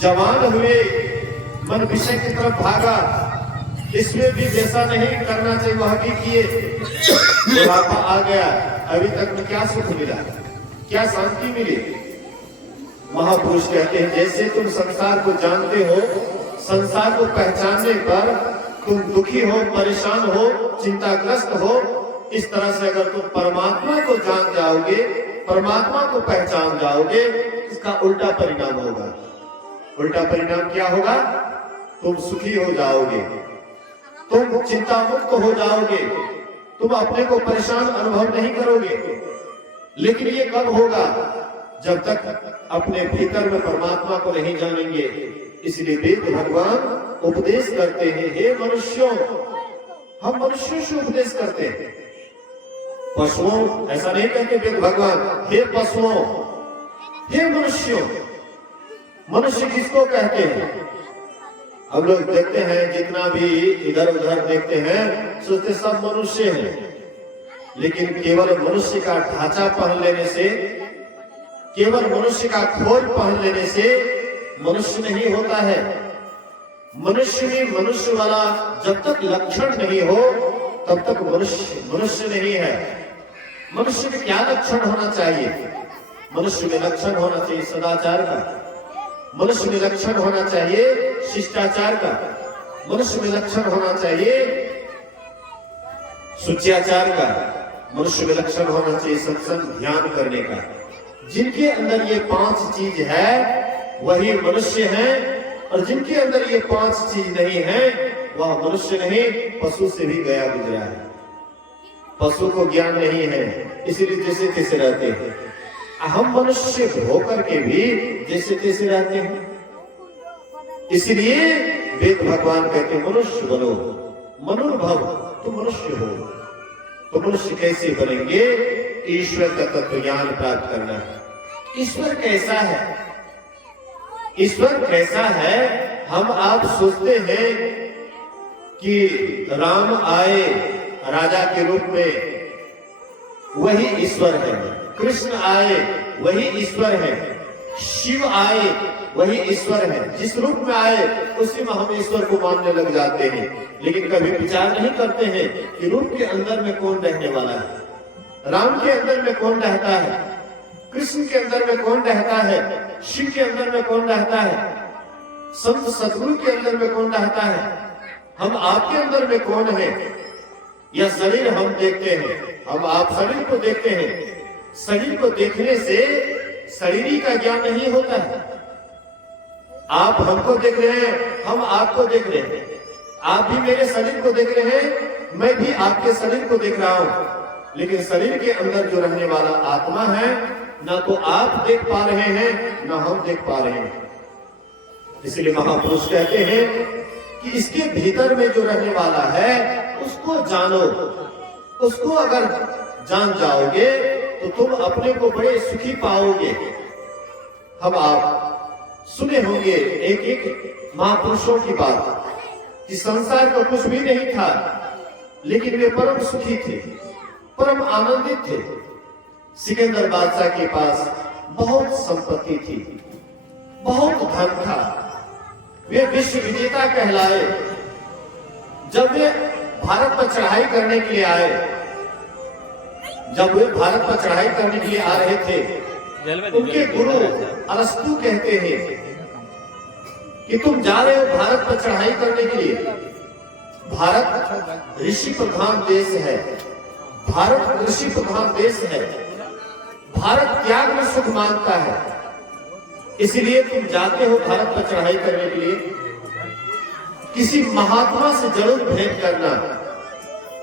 जवान हुए, मन विषय की तरफ भागा, इसमें भी जैसा नहीं करना चाहिए वह भी किए। बुढ़ापा आ गया, अभी तक में क्या सुख मिला, क्या शांति मिली? महापुरुष कहते हैं जैसे तुम संसार को जानते हो, संसार को पहचानने पर तुम दुखी हो, परेशान हो, चिंताग्रस्त हो, इस तरह से अगर तुम परमात्मा को जान जाओगे, परमात्मा को पहचान जाओगे, इसका उल्टा परिणाम होगा। उल्टा परिणाम क्या होगा? तुम सुखी हो जाओगे, तुम चिंता मुक्त हो जाओगे, तुम अपने को परेशान अनुभव नहीं करोगे। लेकिन ये कब होगा? जब तक अपने भीतर में परमात्मा को नहीं जानेंगे। इसलिए वेद भगवान उपदेश करते हैं, हे मनुष्यों, हम मनुष्यों से उपदेश करते हैं। पशुओं ऐसा नहीं कहते वेद भगवान, हे पशुओं, हे मनुष्यों। मनुष्य किसको कहते हैं? हम लोग देखते हैं, जितना भी इधर उधर देखते हैं, सोचते सब मनुष्य हैं। लेकिन केवल मनुष्य का ढांचा पहन लेने से, केवल मनुष्य का खोल पहन लेने से मनुष्य नहीं होता है। मनुष्य ही मनुष्य वाला जब तक लक्षण नहीं हो तब तक मनुष्य मनुष्य नहीं है। मनुष्य में क्या लक्षण होना चाहिए? मनुष्य में लक्षण होना चाहिए सदाचार का, मनुष्य में लक्षण होना चाहिए शिष्टाचार का, मनुष्य में लक्षण होना चाहिए शुचियाचार का, मनुष्य में लक्षण होना चाहिए सत्संग ध्यान करने का। जिनके अंदर ये 5 चीज है वही मनुष्य है, और जिनके अंदर ये 5 चीज नहीं है वह मनुष्य नहीं, पशु से भी गया गुजरा है। पशु को ज्ञान नहीं है, इसलिए जैसे तैसे रहते हैं। हम मनुष्य होकर के भी जैसे तैसे रहते हैं। इसलिए वेद भगवान कहते हैं मनुष्य बनो, मनुर्भव, तुम मनुष्य हो। तो मनुष्य कैसे बनेंगे? ईश्वर का तत्व ज्ञान प्राप्त करना। ईश्वर कैसा है? ईश्वर कैसा है? हम आप सोचते हैं कि राम आए राजा के रूप में, वही ईश्वर है। कृष्ण आए वही ईश्वर है। शिव आए वही ईश्वर है। जिस रूप में आए उसी में हम ईश्वर को मानने लग जाते हैं। लेकिन कभी विचार नहीं करते हैं कि रूप के अंदर में कौन रहने वाला है। राम के अंदर में कौन रहता है, कृष्ण के अंदर में कौन रहता है, शिव के अंदर में कौन रहता है, संत सदगुरु के अंदर में कौन रहता है, हम आपके अंदर में कौन है। यह शरीर हम देखते हैं, हम आप शरीर को देखते हैं। शरीर को देखने से शरीरी का ज्ञान नहीं होता है। आप हमको देख रहे हैं, हम आपको देख रहे हैं। आप भी मेरे शरीर को देख रहे हैं, मैं भी आपके शरीर को देख रहा हूं। लेकिन शरीर के अंदर जो रहने वाला आत्मा है, ना तो आप देख पा रहे हैं ना हम देख पा रहे हैं। इसलिए महापुरुष कहते हैं कि इसके भीतर में जो रहने वाला है उसको जानो। उसको अगर जान जाओगे तो तुम अपने को बड़े सुखी पाओगे। हम आप सुने होंगे एक एक महापुरुषों की बात कि संसार का कुछ भी नहीं था, लेकिन वे परम सुखी थे, परम आनंदित थे। सिकंदर बादशाह के पास बहुत संपत्ति थी, बहुत धन था, वे विश्व विजेता कहलाए। जब वे भारत पर चढ़ाई करने के लिए आए, जब वे भारत पर चढ़ाई करने के लिए आ रहे थे, उनके गुरु अरस्तु कहते हैं कि तुम जा रहे हो भारत पर चढ़ाई करने के लिए। भारत ऋषि प्रधान देश है, भारत ऋषि प्रधान देश है, भारत त्याग में सुख मानता है, इसलिए तुम जाते हो भारत पर चढ़ाई करने के लिए। किसी महात्मा से जरूर भेंट करना,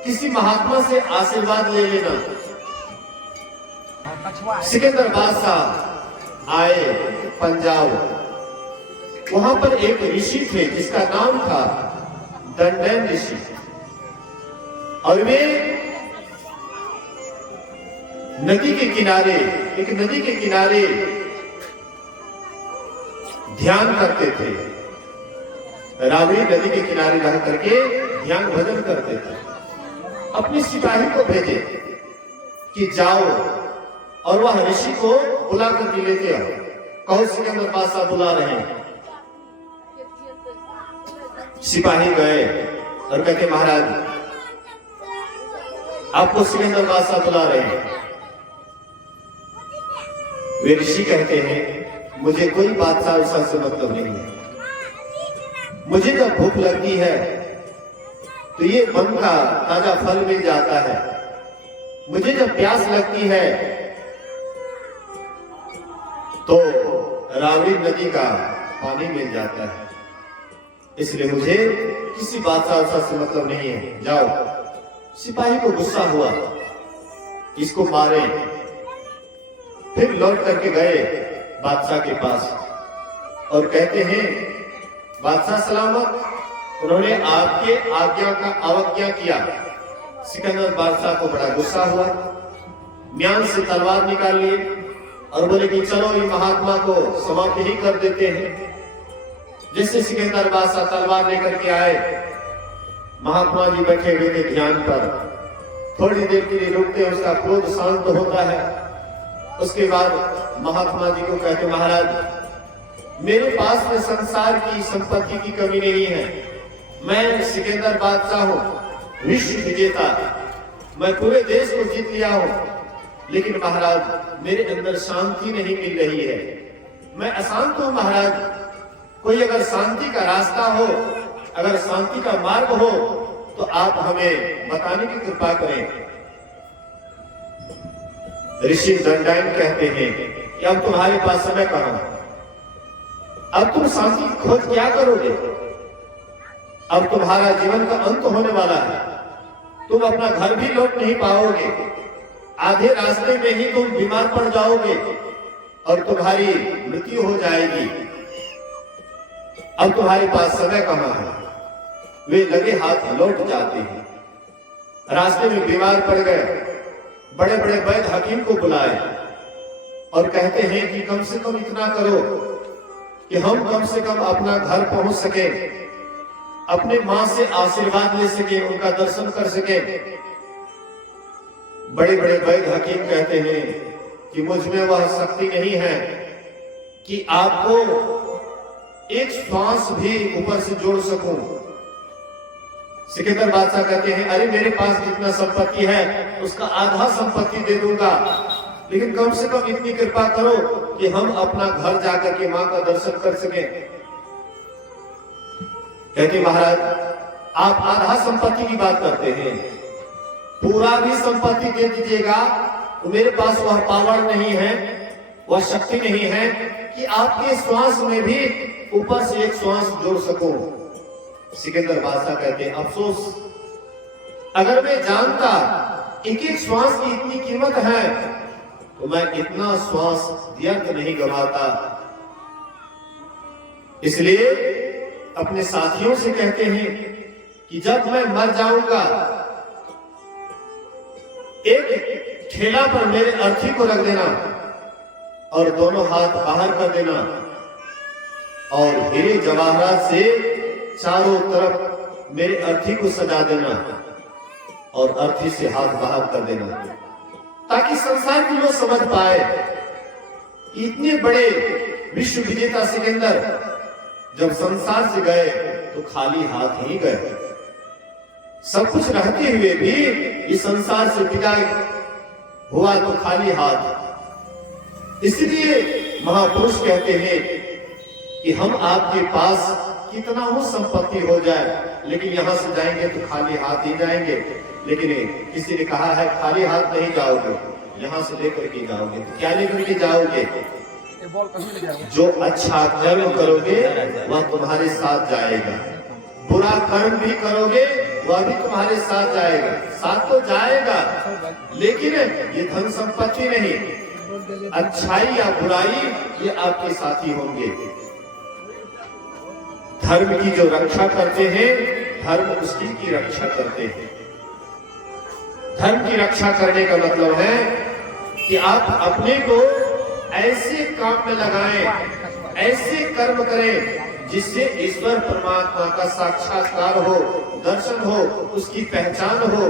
किसी महात्मा से आशीर्वाद ले लेना। सिकंदर बादशाह आए पंजाब, वहां पर एक ऋषि थे जिसका नाम था दंडन ऋषि, और वे नदी के किनारे, एक नदी के किनारे ध्यान करते थे। रावड़ी नदी के किनारे रह करके ध्यान भजन करते थे। अपने सिपाही को भेजे कि जाओ और वह ऋषि को बुला करके लेते आओ। कहो सिकंदर बादशाह बुला रहे हैं। सिपाही गए और कहते महाराज आपको सिकंदर बादशाह बुला रहे हैं। वे ऋषि कहते हैं मुझे कोई बादशाह उषा से मतलब नहीं है, मुझे जब भूख लगती है तो ये वन का ताजा फल मिल जाता है, मुझे जब प्यास लगती है तो रावड़ी नदी का पानी मिल जाता है, इसलिए मुझे किसी बादशाह से मतलब नहीं है, जाओ। सिपाही को गुस्सा हुआ, इसको मारे। फिर लौट करके गए बादशाह के पास और कहते हैं बादशाह सलामत, उन्होंने आपके आज्ञा का अवज्ञा किया। सिकंदर बादशाह को बड़ा गुस्सा हुआ, म्यान से तलवार निकाल लिए और बोले कि चलो ये महात्मा को समाप्त ही कर देते हैं। जैसे सिकंदर बादशाह तलवार लेकर के आए, महात्मा जी बैठे हुए थे ध्यान पर। थोड़ी देर के लिए रुकते, उसका क्रोध शांत होता है। उसके बाद महात्मा जी को कहते महाराज मेरे पास में संसार की संपत्ति की कमी नहीं है, मैं सिकंदर बादशाह हूं, विश्व विजेता, मैं पूरे देश को जीत लिया हूं, लेकिन महाराज मेरे अंदर शांति नहीं मिल रही है, मैं अशांत हूं महाराज। कोई अगर शांति का रास्ता हो, अगर शांति का मार्ग हो तो आप हमें बताने की कृपा करें। ऋषि दंडायन कहते हैं कि अब तुम्हारे पास समय कहां, अब तुम शांति की खोज क्या करोगे? अब तुम्हारा जीवन का अंत होने वाला है, तुम अपना घर भी लौट नहीं पाओगे, आधे रास्ते में ही तुम बीमार पड़ जाओगे और तुम्हारी मृत्यु हो जाएगी। अब तुम्हारे पास समय कहां है? वे लगे हाथ लौट जाते हैं। रास्ते में बीमार पड़ गए, बड़े बड़े वैद्य हकीम को बुलाए और कहते हैं कि कम से कम इतना करो कि हम कम से कम अपना घर पहुंच सके, अपने मां से आशीर्वाद ले सके, उनका दर्शन कर सके। बड़े बड़े वैद्य हकीम कहते हैं कि मुझ में वह शक्ति नहीं है कि आपको एक श्वास भी ऊपर से जोड़ सकूं। सिकंदर बादशाह कहते हैं अरे मेरे पास जितना संपत्ति है उसका आधा संपत्ति दे दूंगा, लेकिन कम से कम इतनी कृपा करो कि हम अपना घर जाकर के मां का दर्शन कर सकें। कहते महाराज आप आधा संपत्ति की बात करते हैं, पूरा भी संपत्ति दे दीजिएगा तो मेरे पास वह पावर नहीं है, वह शक्ति नहीं है कि आपके श्वास में भी ऊपर से एक श्वास जोड़ सकूं। सिकंदर बादशाह कहते हैं अफसोस, अगर मैं जानता एक एक श्वास की इतनी कीमत है तो मैं इतना श्वास व्यर्थ नहीं गवाता। इसलिए अपने साथियों से कहते हैं कि जब मैं मर जाऊंगा एक ठेला पर मेरे अर्थी को रख देना और दोनों हाथ बाहर कर देना, और हीरे जवाहरात से चारों तरफ मेरे अर्थी को सजा देना और अर्थी से हाथ बाहर कर देना, ताकि संसार के लोग समझ पाए कि इतने बड़े विश्व विजेता सिकंदर जब संसार से गए तो खाली हाथ ही गए। सब कुछ रहते हुए भी इस संसार से विदा हुआ तो खाली हाथ। इसलिए महापुरुष कहते हैं कि हम आपके पास कितना हो संपत्ति हो जाए, लेकिन यहां से जाएंगे तो खाली हाथ ही जाएंगे। लेकिन किसी ने कहा है खाली हाथ नहीं जाओगे, यहां से लेकर के जाओगे। तो क्या लेकर के जाओगे? जो अच्छा कर्म करोगे वह तुम्हारे साथ जाएगा, बुरा कर्म भी करोगे वह भी तुम्हारे साथ जाएगा। साथ तो जाएगा, लेकिन ये धन संपत्ति नहीं, अच्छाई या बुराई ये आपके साथी होंगे। धर्म की जो रक्षा करते हैं, धर्म उसकी की रक्षा करते हैं। धर्म की रक्षा करने का मतलब है कि आप अपने को ऐसे काम में लगाएं, ऐसे कर्म करें जिससे ईश्वर परमात्मा का साक्षात्कार हो, दर्शन हो, उसकी पहचान हो।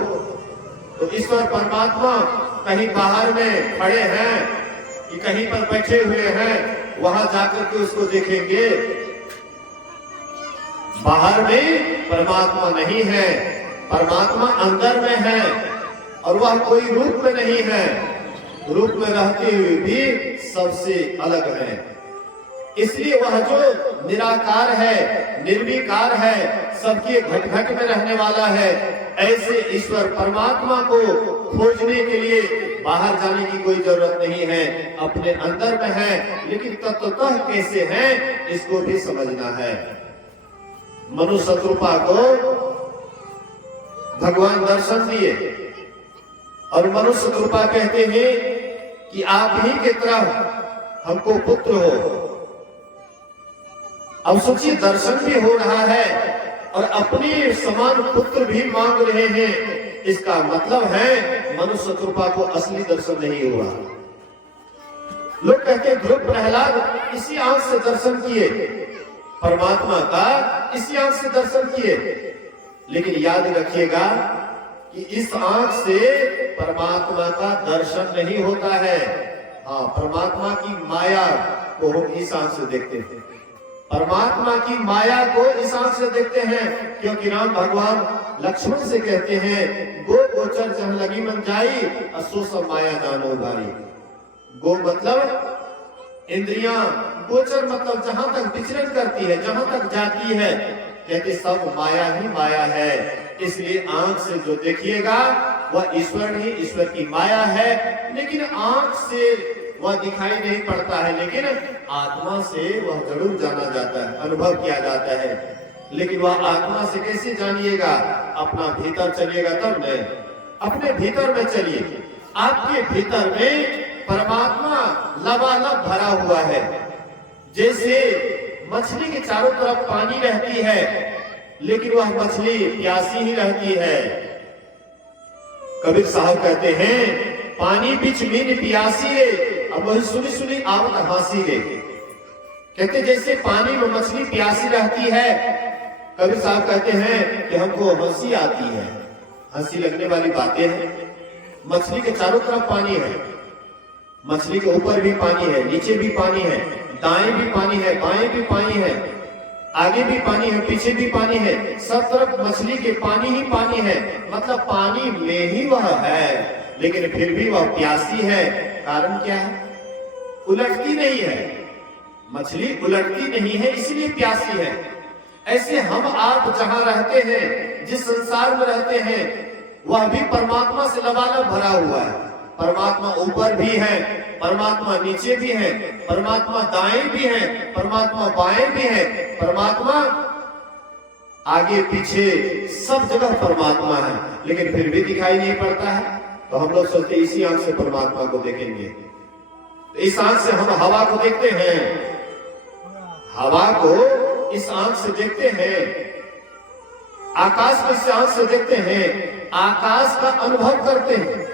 तो ईश्वर परमात्मा कहीं बाहर में खड़े हैं कि कहीं पर बैठे हुए हैं, वहां जाकर के उसको देखेंगे। बाहर में परमात्मा नहीं है, परमात्मा अंदर में है और वह कोई रूप में नहीं है। रूप में रहते हुए भी सबसे अलग है। इसलिए वह जो निराकार है, निर्विकार है, सबके घट घट में रहने वाला है, ऐसे ईश्वर परमात्मा को खोजने के लिए बाहर जाने की कोई जरूरत नहीं है, अपने अंदर में है। लेकिन तत्वतः कैसे है इसको भी समझना है। मनु शत्रुपा को भगवान दर्शन दिए और मनु शत्रुपा कहते हैं कि आप ही की तरह हमको पुत्र हो। अब सोचिए, दर्शन भी हो रहा है और अपने समान पुत्र भी मांग रहे हैं। इसका मतलब है मनु शत्रुपा को असली दर्शन नहीं हुआ। लोग कहते हैं ध्रुव प्रहलाद इसी आंख से दर्शन किए, परमात्मा का इसी आंख से दर्शन किए। लेकिन याद रखिएगा कि इस आंख से परमात्मा का दर्शन नहीं होता है। हाँ, परमात्मा की माया को हम इस आंख से देखते हैं, परमात्मा की माया को इस आंख से देखते हैं। क्योंकि राम भगवान लक्ष्मण से कहते हैं, गो गोचर जहाँ लगी मन जाई, असो सब माया जानो भारी। गो मतलब इंद्रियां, गोचर मतलब जहां तक विचरण करती है, जहां तक जाती है, कहते सब माया ही माया है। इसलिए आंख से जो देखिएगा वह ईश्वर नहीं, ईश्वर की माया है। लेकिन आंख से वह दिखाई नहीं पड़ता है, लेकिन आत्मा से वह जरूर जाना जाता है, अनुभव किया जाता है। लेकिन वह आत्मा से कैसे जानिएगा? अपना भीतर चलिएगा तब नहीं। अपने भीतर में चलिए, आपके भीतर में परमात्मा लबालब भरा हुआ है। जैसे मछली के चारों तरफ पानी रहती है, लेकिन वह मछली प्यासी ही रहती है। कबीर साहब कहते हैं, पानी बिच मीन प्यासी रे, अब वही सुनी सुनी आवत हंसी रे। कहते जैसे पानी में मछली प्यासी रहती है, कबीर साहब कहते हैं कि हमको हंसी आती है, हंसी लगने वाली बातें हैं। मछली के चारों तरफ पानी है, मछली के ऊपर भी पानी है, नीचे भी पानी है, दाएं भी पानी है, बाएं भी पानी है, आगे भी पानी है, पीछे भी पानी है। सब तरफ मछली के पानी ही पानी है, मतलब पानी में ही वह है। लेकिन फिर भी वह प्यासी है। कारण क्या है? उलटती नहीं है, मछली उलटती नहीं है, इसलिए प्यासी है। ऐसे हम आप जहां रहते हैं, जिस संसार में रहते हैं, वह भी परमात्मा से लबालब भरा हुआ है। परमात्मा ऊपर भी है, परमात्मा नीचे भी है, परमात्मा दाएं भी है, परमात्मा बाएं भी है, परमात्मा आगे पीछे सब जगह परमात्मा है। लेकिन फिर भी दिखाई नहीं पड़ता है। तो हम लोग सोचते इसी आंख से परमात्मा को देखेंगे। तो इस आंख से हम हवा को देखते हैं, हवा को इस आंख से देखते हैं, आकाश को इस आंख से देखते हैं, आकाश का अनुभव करते हैं,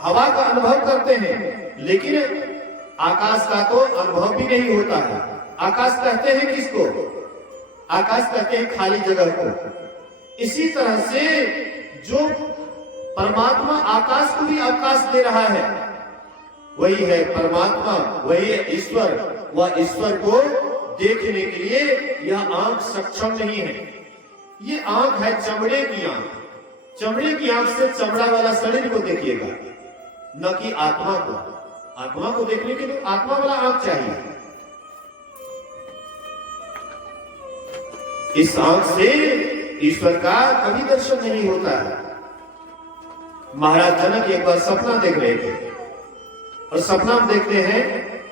हवा का अनुभव करते हैं। लेकिन आकाश का तो अनुभव भी नहीं होता है, आकाश कहते हैं किसको? आकाश कहते हैं खाली जगह को। इसी तरह से जो परमात्मा आकाश को भी अवकाश दे रहा है, वही है परमात्मा, वही है ईश्वर। वह ईश्वर को देखने के लिए यह आंख सक्षम नहीं है। ये आंख है चमड़े की आंख। चमड़े की आंख से चमड़ा वाला शरीर को देखिएगा, न कि आत्मा को। आत्मा को देखने के लिए आत्मा वाला आंख चाहिए। इस आंख से ईश्वर का कभी दर्शन नहीं होता है। महाराज जनक एक बार सपना देख रहे थे, और सपना में देखते हैं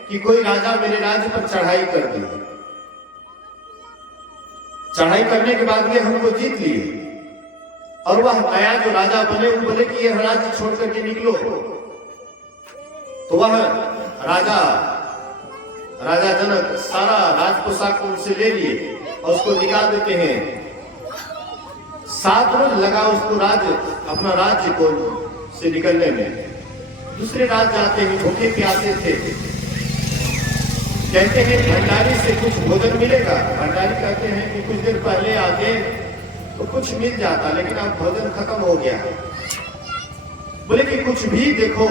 कि कोई राजा मेरे राज्य पर चढ़ाई कर दी। चढ़ाई करने के बाद वे हमको जीत लिए, और वह नया जो राजा बने वो बोले कि यह राज्य छोड़ करके निकलो। तो वह राजा जनक सारा राज पोशाक उनसे ले लिए और उसको निकाल देते हैं। 7 रोज लगा उसको अपना राज्य को से निकलने में। दूसरे राज्य जाते हैं, भूखे प्यासे थे। कहते हैं भंडारी से कुछ भोजन मिलेगा। भंडारी कहते हैं कि कुछ देर पहले आते तो कुछ मिल जाता, लेकिन अब भोजन खत्म हो गया। बोले कि कुछ भी देखो,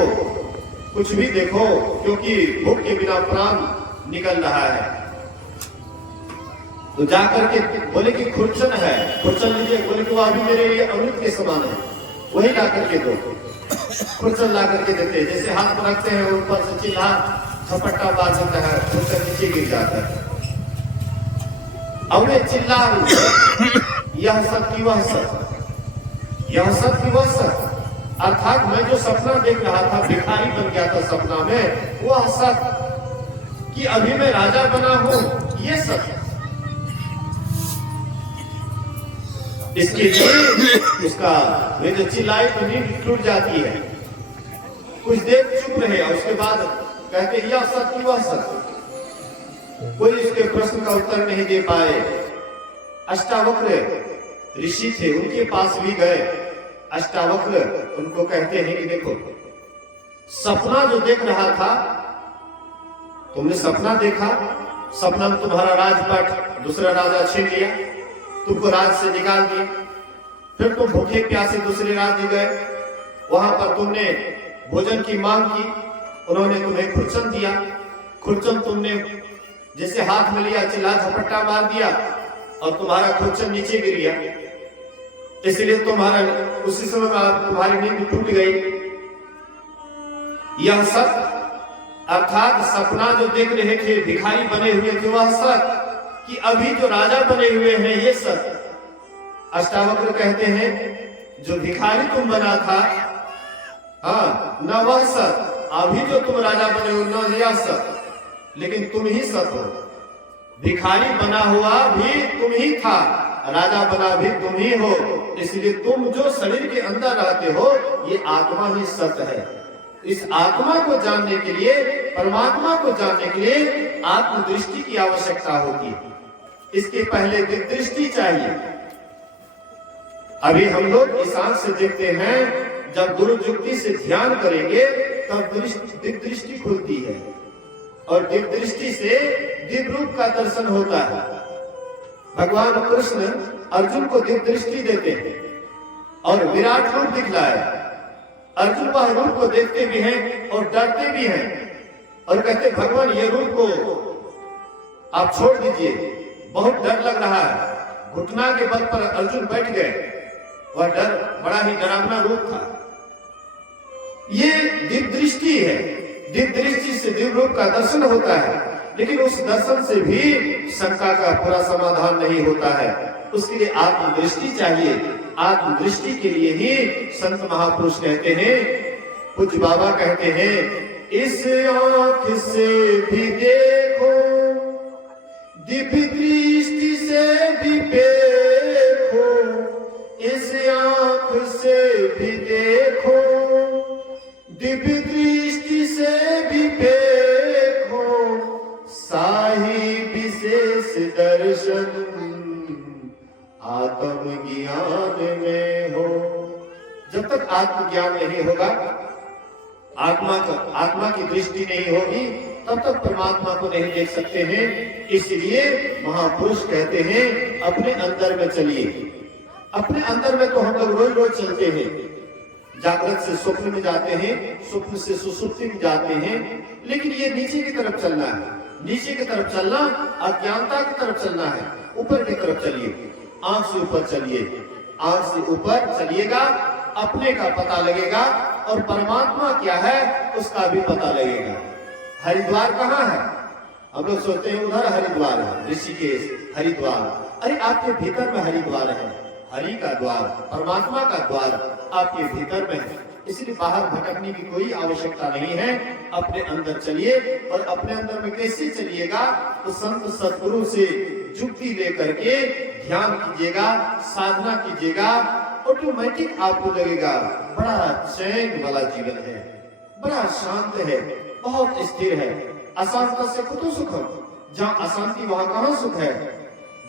क्योंकि भूख के बिना प्राण निकल रहा है। तो जाकर के बोले कि खुरचन है, खुरचन लीजिए। बोले कि वो अभी मेरे लिए अमृत के समान है, वही ला करके दो। खुरचन ला करके देते, जैसे हाथ में रखते हैं ऊपर से चिल्ला झपट्टा मार देता है, खुरचन नीचे गिर जाता है। अब वे चिल्ला, यह सत्य वह सत्य, यह सत्य वह सत्य। अर्थात मैं जो सपना देख रहा था, भिखारी बन गया था सपना में, वह सत्य कि अभी मैं राजा बना हूं, ये सत्य। इसके लिए उसका वे जो चिल्लाई तो नींद टूट जाती है। कुछ देर चुप रहे और उसके बाद कहते यह सत्य वह सत्य। कोई इसके प्रश्न का उत्तर नहीं दे पाए। अष्टावक्र ऋषि थे, उनके पास भी गए। अष्टावक्र उनको कहते हैं कि देखो, सपना जो देख रहा था, तुमने सपना देखा, सपना में तुम्हारा राजपाट दूसरा राजा छीन लिया, तुमको राज से निकाल दिया। फिर तुम भूखे प्यासे दूसरे राज्य गए, वहां पर तुमने भोजन की मांग की, उन्होंने तुम्हें खुरचन दिया। खुरचन तुमने जैसे हाथ में लिया, चिल्ला झपट्टा मार दिया और तुम्हारा खुरचन नीचे गिर गया। इसलिए उसी समय तुम्हारी नींद टूट गई। यह सत्य, अर्थात सपना जो देख रहे थे, भिखारी बने हुए थे, वह सत्य कि अभी जो राजा बने हुए हैं, ये सत्य। अष्टावक्र कहते हैं जो भिखारी तुम बना था, हाँ, न वह सत्य, अभी जो तुम राजा बने हो न यह सत्य, लेकिन तुम ही सत्य हो। भिखारी बना हुआ भी तुम ही था, राजा बना भी तुम ही हो। इसलिए तुम जो शरीर के अंदर रहते हो, ये आत्मा ही सत्य है। इस आत्मा को जानने के लिए, परमात्मा को जानने के लिए आत्मदृष्टि की आवश्यकता होती है। इसके पहले दिग्दृष्टि चाहिए। अभी हम लोग इस आंख से देखते हैं, जब गुरु जुक्ति से ध्यान करेंगे तब दिग्दृष्टि खुलती है, और दिग्दृष्टि से दिव्य रूप का दर्शन होता है। भगवान कृष्ण अर्जुन को दिग्दृष्टि देते हैं और विराट रूप दिखलाए। अर्जुन वह रूप को देखते भी हैं और डरते भी हैं, और कहते भगवान ये रूप को आप छोड़ दीजिए, बहुत डर लग रहा है। घुटना के बल पर अर्जुन बैठ गए। वह डर बड़ा ही डरावना रूप था। ये दिव्य दृष्टि है। दिव्य दृष्टि से दिव्य रूप का दर्शन होता है, लेकिन उस दर्शन से भी शंका का पूरा समाधान नहीं होता है। उसके लिए आत्मदृष्टि चाहिए। आत्मदृष्टि के लिए ही संत महापुरुष कहते हैं, पूज्य बाबा कहते हैं, इस आंख से भी देखो, दिव्य दृष्टि से भी देखो, इस आंख से भी देखो, दिव्य दृष्टि से भी देखो, साही विशेष दर्शन आत्म ज्ञान में हो। जब तक आत्मज्ञान नहीं होगा, आत्मा की दृष्टि नहीं होगी, तब तक परमात्मा को नहीं देख सकते हैं। इसलिए महापुरुष कहते हैं अपने अंदर में चलिए। अपने अंदर में तो हम लोग रोज रोज चलते हैं, जागृत से स्वप्न में जाते हैं, स्वप्न से सुसुप्ति में जाते हैं, लेकिन ये नीचे की तरफ चलना है। नीचे की तरफ चलना अज्ञानता की तरफ चलना है। ऊपर की तरफ चलिए, आंख से ऊपर चलिए। आंख से ऊपर चलिएगा, अपने का पता लगेगा और परमात्मा क्या है उसका भी पता लगेगा। हरिद्वार कहाँ है? हम लोग सोचते हैं उधर हरिद्वार है, ऋषिकेश हरिद्वार। अरे आपके भीतर में हरिद्वार है। हरि का द्वार, परमात्मा का द्वार आपके भीतर में है। इसलिए बाहर भटकने की कोई आवश्यकता नहीं है। अपने अंदर चलिए। और अपने अंदर में कैसे चलिएगा? तो संत सद्गुरु से जुक्ति लेकर के ध्यान कीजिएगा, साधना कीजिएगा, ऑटोमेटिक आपको लगेगा बड़ा चैन वाला जीवन है, बड़ा शांत है, बहुत स्थिर है। अशांत से कुतो सुखम, जहाँ अशांति वहां कहाँ सुख है?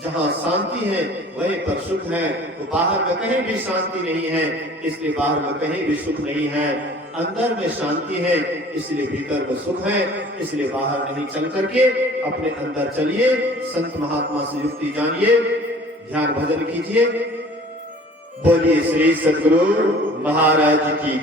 जहाँ शांति है वहीं पर सुख है। तो बाहर में कहीं भी शांति नहीं है, इसलिए बाहर में कहीं भी सुख नहीं है। अंदर में शांति है, इसलिए भीतर में सुख है। इसलिए बाहर नहीं चल करके अपने अंदर चलिए, संत महात्मा से युक्ति जानिए, ध्यान भजन कीजिए। बोलिए श्री सद्गुरु महाराज की।